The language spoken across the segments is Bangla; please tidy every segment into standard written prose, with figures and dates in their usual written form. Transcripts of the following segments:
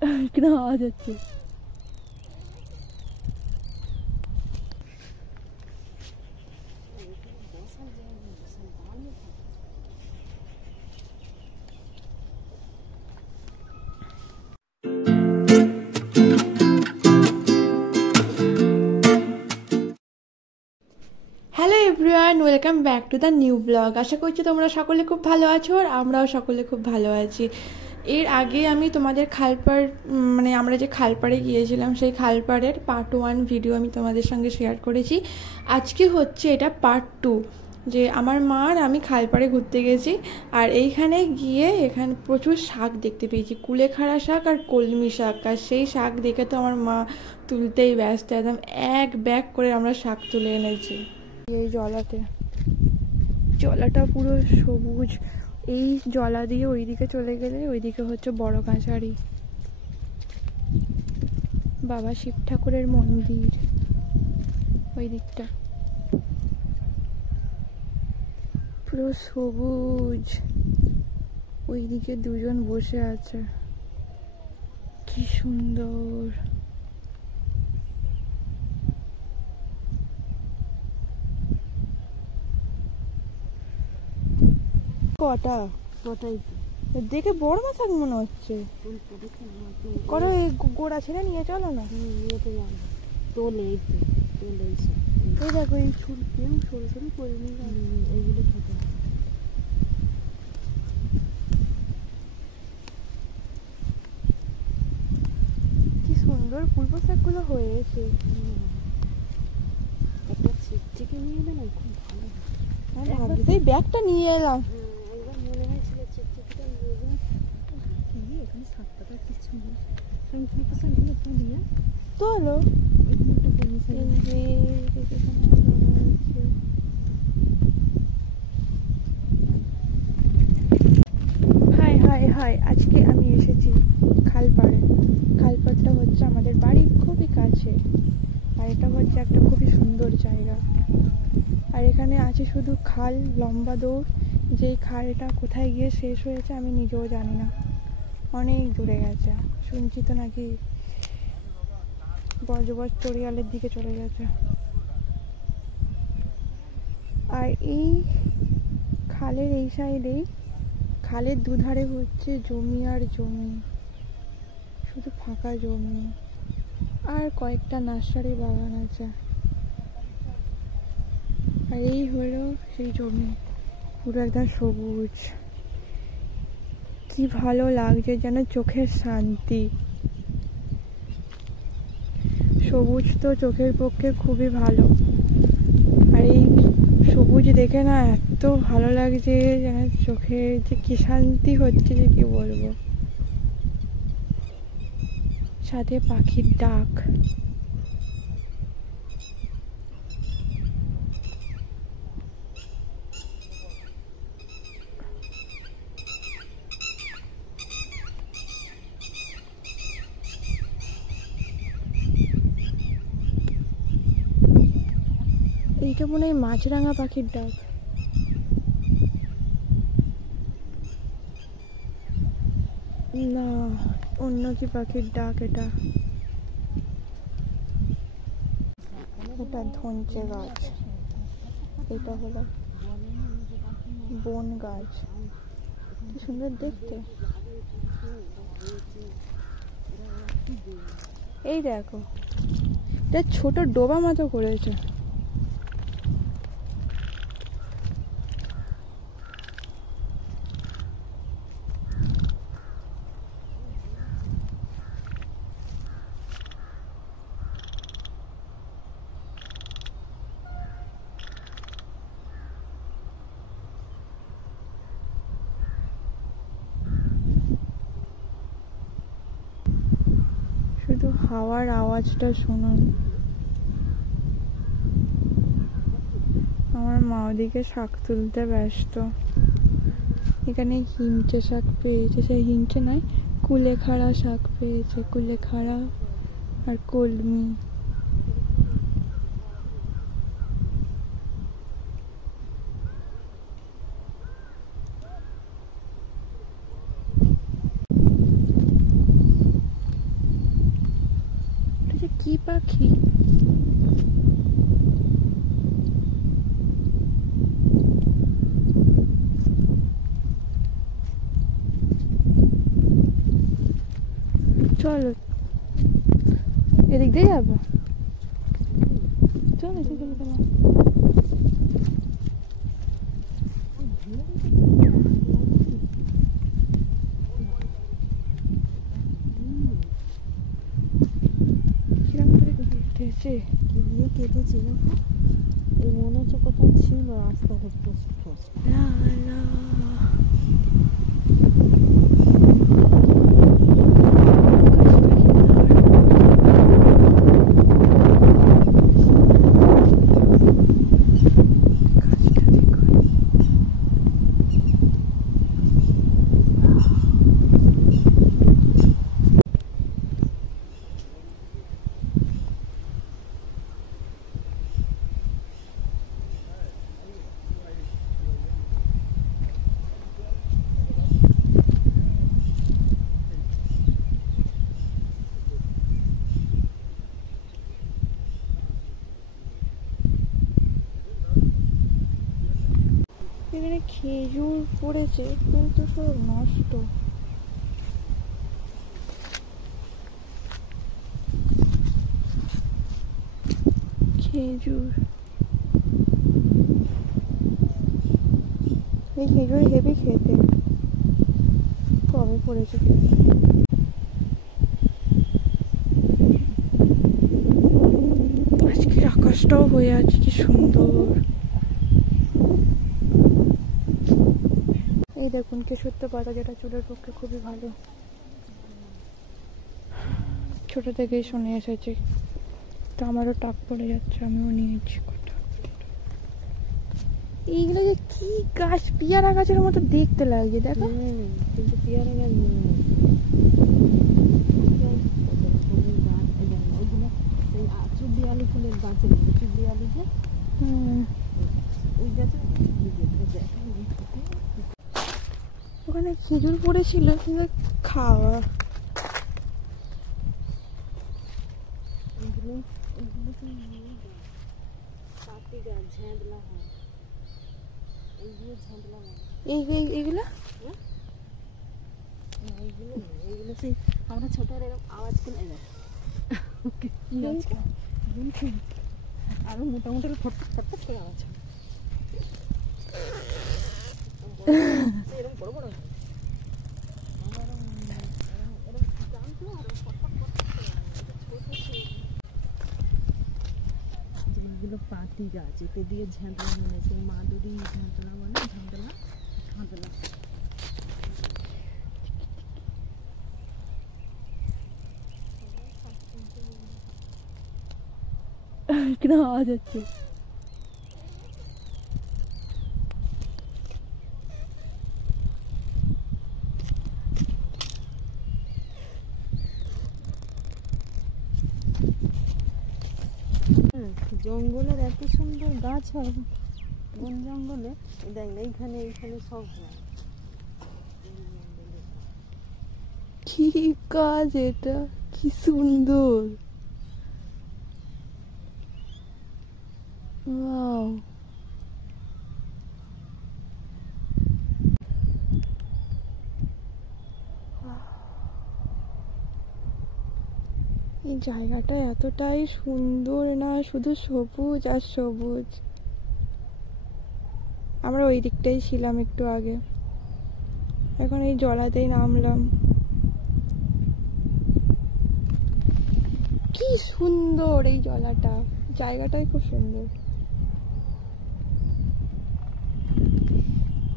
কিরকম আওয়াজ হচ্ছে। Hello everyone, welcome back to the new blog. আশা করছি তোমরা সকলে খুব ভালো আছো আর আমরাও সকলে খুব ভালো আছি। এর আগে আমি তোমাদের খালপাড় মানে আমরা যে খালপাড়ে গিয়েছিলাম সেই খালপাড়ের পার্ট 1 ভিডিও আমি তোমাদের সঙ্গে শেয়ার করেছি। আজকে হচ্ছে এটা পার্ট 2, যে আমার মা আর আমি খালপাড়ে ঘুরতে গেছি। আর এইখানে গিয়ে এখানে প্রচুর শাক দেখতে পেয়েছি, কুলেখাড়া শাক আর কলমি শাক। আর সেই শাক দেখে তো আমার মা তুলতেই ব্যস্ত, একদম এক ব্যাগ করে আমরা শাক তুলে এনেছি। এই জলাটা পুরো সবুজ। এই জলা দিয়ে ওইদিকে চলে গেলে ওইদিকে হচ্ছে বড় কাছারি, বাবা শিব ঠাকুরের মন্দির ওই দিকটা পুরো সবুজ। ওইদিকে দুজন বসে আছে, কি সুন্দর। কটাই দেখে বড় মাছ মনে হচ্ছে। করো এই গোড়া ছেড়ে নিয়ে চলো না। এই দেখো এই ছুলকি সরু সরু কলমি এইগুলো খেতে। কি সুন্দর ফুল শাক গুলো হয়েছে। একটা চিকচিকে নিয়ে এলে না খুব ভালো। সেই ব্যাগটা নিয়ে এলাম। তোলো হাই হাই হাই, আজকে আমি এসেছি খালপাড়ে। খালপাড়টা হচ্ছে আমাদের বাড়ির খুবই কাছে, আর এটা হচ্ছে একটা খুবই সুন্দর জায়গা। আর এখানে আছে শুধু খাল, লম্বা দৌড়। যেই খালটা কোথায় গিয়ে শেষ হয়েছে আমি নিজেও জানি না, অনেক দূরে গেছে। শুনছি তো নাকি বজবজ চড়িয়ালের দিকে চলে গেছে। আর এই খালের এই সাইডেই, খালের দুধারে হচ্ছে জমি আর জমি, শুধু ফাঁকা জমি আর কয়েকটা নার্সারি বাগান আছে। আর এই হলো সেই জমি, পুরো একদম সবুজ। কি ভালো লাগছে, যেন চোখের শান্তি। সবুজ তো চোখের পক্ষে খুবই ভালো। আর এই সবুজ দেখে না এত ভালো লাগছে, যেন চোখে যে কি শান্তি হচ্ছে যে কি বলবো। সাথে পাখির ডাক। এইটা মনে হয় মাছরাঙা পাখির ডাক। না, অন্য কি পাখির ডাক এটা। এটা ধনচে গাছ, এটা হলো বন গাছ। কি সুন্দর দেখতে। এই দেখো, এটা ছোট ডোবা মতো করেছে। শুধু হাওয়ার আওয়াজটা শুনুন। আমার মা ওদিকে শাক তুলতে ব্যস্ত। এখানে হিমচে শাক পেয়েছে, সেই হিমচে নয়, কুলেখাড়া শাক পেয়েছে, কুলেখাড়া আর কলমি। কি পাখি? চলো এদিক দিয়ে যাবো, চলো চলো চলো। কিরম করে কেটেছে, কি দিয়ে কেটেছে না? এই মনে হচ্ছে কোথাও ছিল রাস্তাটা পোস্ট পোস্ট। লা লা এখানে খেজুর পড়েছে কিন্তু সব নষ্ট। খেজুর, এই খেজুর হেভি খেতে। কবে পড়েছে আজকের আকাশটাও হয়ে আছে কি সুন্দর। এই দেখুন কেশুরতে পাতা, যেটা চুলের পক্ষে খুবই ভালো। ছোট থেকেই শুনে এসেছি, তো আমারও টাক পড়ে যাচ্ছে, আমিও নিয়েছি কটা। এইগুলো যে কি গাছ, পিয়ারা গাছের মতো দেখতে লাগে দেখো, কিন্তু পেয়ারা গাছ চুবি আলু ফুলের গাছ, চুবি আলু যে ওই গাছে ওখানে খেজুর পড়েছিল কিন্তু খাওয়া। এগুলো এগুলো তো পাতি গাছ, ঝাঁদলা হয়, এইগুলো ঝাঁদলা হয়। এইগুলো এইগুলো এইগুলো সেই আমরা ছোট এরকম আওয়াজ করে আরো মোটামুটি ফটফট ফটফট করে আওয়াজ হয়, এরকম বড় বড় যেগুলো পাতি গাছ, এতে দিয়ে ঝাঁদলা মানে সেই মাদুরি ঝাঁদলা বলে, ঝাঁদলা ঝাঁদলা। কিনা আওয়াজ হচ্ছে। জঙ্গলের এত সুন্দর গাছ হয় বন জঙ্গলে, দেখ এইখানে এইখানে সব হয়। কি কাজ এটা, কি সুন্দর। ওয়াও, এই জায়গাটা এতটাই সুন্দর না, শুধু সবুজ আর সবুজ। আমরা ওই দিকটাই ছিলাম একটু আগে, এখন এই জলাতেই নামলাম। কি সুন্দর এই জলাটা, জায়গাটাই খুব সুন্দর।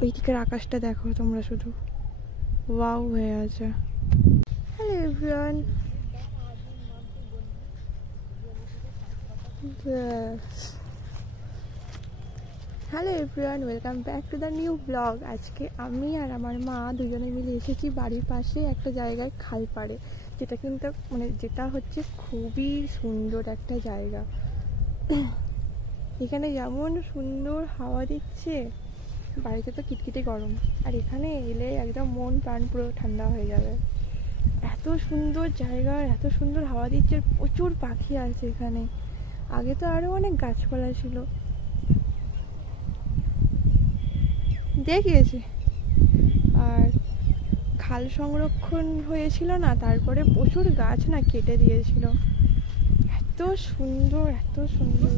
ওই দিকের আকাশটা দেখো তোমরা, শুধু ওয়াও হয়ে আছে। Hello everyone, hello everyone, welcome back to the new blog. আজকে আমি আর আমার মা দুজনে মিলে এসেছি বাড়ির পাশে একটা জায়গায়, খালপাড়ে, যেটা কিন্তু মানে যেটা হচ্ছে খুবই সুন্দর একটা জায়গা। এখানে যেমন সুন্দর হাওয়া দিচ্ছে, বাড়িতে তো কিটকিটে গরম, আর এখানে এলে একদম মন প্রাণ পুরো ঠান্ডা হয়ে যাবে। এত সুন্দর জায়গা, এত সুন্দর হাওয়া দিচ্ছে, প্রচুর পাখি আছে এখানে। আগে তো আরো অনেক গাছপালা ছিল, দেখিয়েছি। আর খাল সংরক্ষণ হয়েছিল না, তারপরে প্রচুর গাছ না কেটে দিয়েছিল। এত সুন্দর, এত সুন্দর।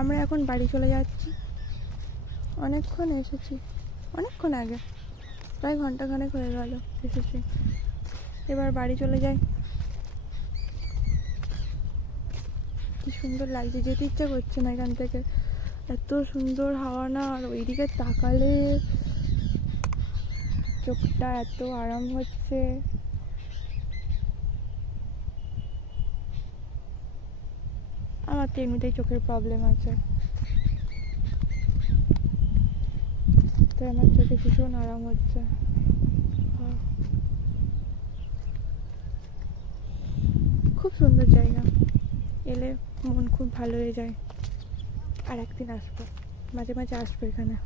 আমরা এখন বাড়ি চলে যাচ্ছি। অনেকক্ষণ এসেছি, অনেকক্ষণ আগে, প্রায় ঘন্টাখানেক হয়ে গেল এসেছি। এবার বাড়ি চলে যাই। কি সুন্দর লাগছে, যেতে ইচ্ছা করছে না এখান থেকে, এত সুন্দর হাওয়া না। আর ওইদিকে তাকালে চোখটা এত আরাম হচ্ছে। আমার তো এমনিতেই চোখের প্রবলেম আছে, তো আমার চোখে ভীষণ আরাম হচ্ছে। খুব সুন্দর জায়গা, এলে মন খুব ভালো হয়ে যায়। আর একদিন আসবো, মাঝে মাঝে আসবো এখানে।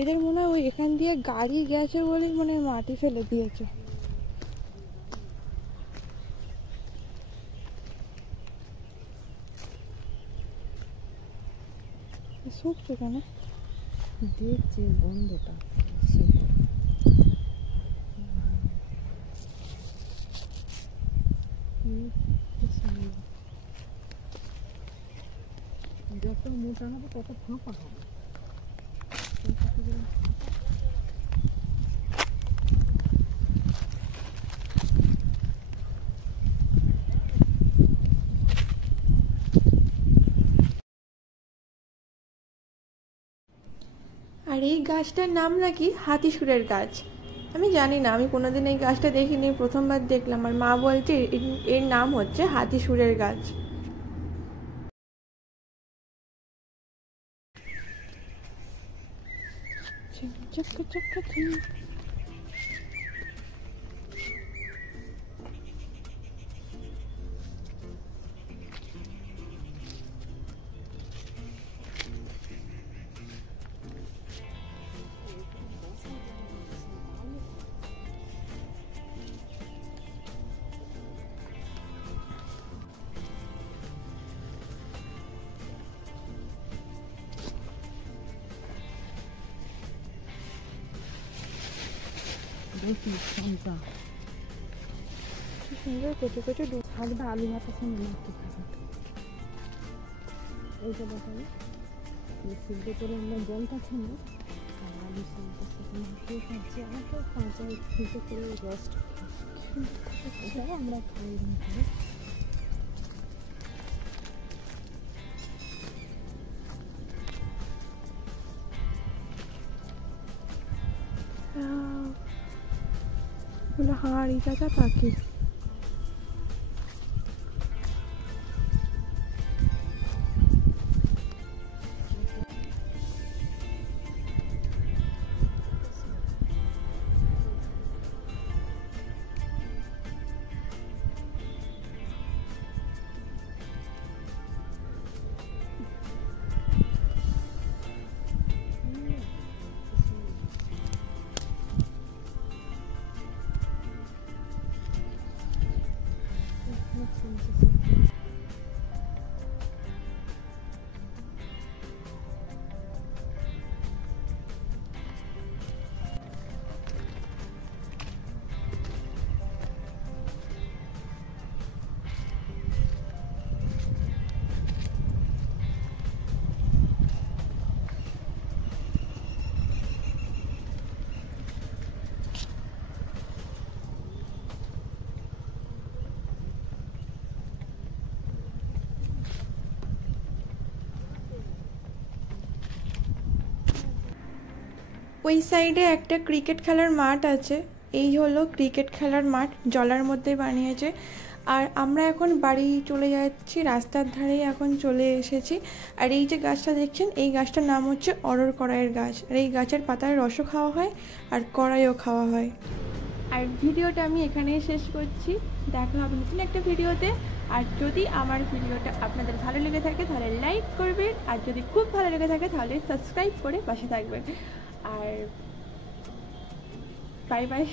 এদের মনে হয় এখান দিয়ে গাড়ি গেছে বলে মনে হয় মাটি ফেলে দিয়েছে। শুকছে কেন দেখছে গন্ধটা। যত মোটা হবে তত ফাঁপা হবে। আর এই গাছটার নাম নাকি হাতিসুরের গাছ। আমি জানি না, আমি কোনোদিন এই গাছটা দেখিনি, প্রথমবার দেখলাম। আর মা বলছে এর নাম হচ্ছে হাতিসুরের গাছ। সুন্দর কচু কচু থাকবে আলু ভাতের সঙ্গে মাছটি খাবে। এইটা দেখাবে সিদ্ধ করে আমরা জলটা খাবো, আর আলু সিদ্ধের সাথে মাখিয়ে খাচ্ছি। আমার তো কাঁচা সিদ্ধ করে রস এটাও আমরা খাই। হাঁড়ি চাচা পাখি। ওই সাইডে একটা ক্রিকেট খেলার মাঠ আছে, এই হলো ক্রিকেট খেলার মাঠ, জলার মধ্যে বানিয়েছে। আর আমরা এখন বাড়ি চলে যাচ্ছি, রাস্তার ধারেই এখন চলে এসেছি। আর এই যে গাছটা দেখছেন, এই গাছটার নাম হচ্ছে অরর কড়াইয়ের গাছ। আর এই গাছের পাতার রসও খাওয়া হয় আর কড়াইও খাওয়া হয়। আর ভিডিওটা আমি এখানেই শেষ করছি, দেখা হবে নতুন একটা ভিডিওতে। আর যদি আমার ভিডিওটা আপনাদের ভালো লেগে থাকে তাহলে লাইক করবেন, আর যদি খুব ভালো লেগে থাকে তাহলে সাবস্ক্রাইব করে পাশে থাকবেন। আর বাই বাই।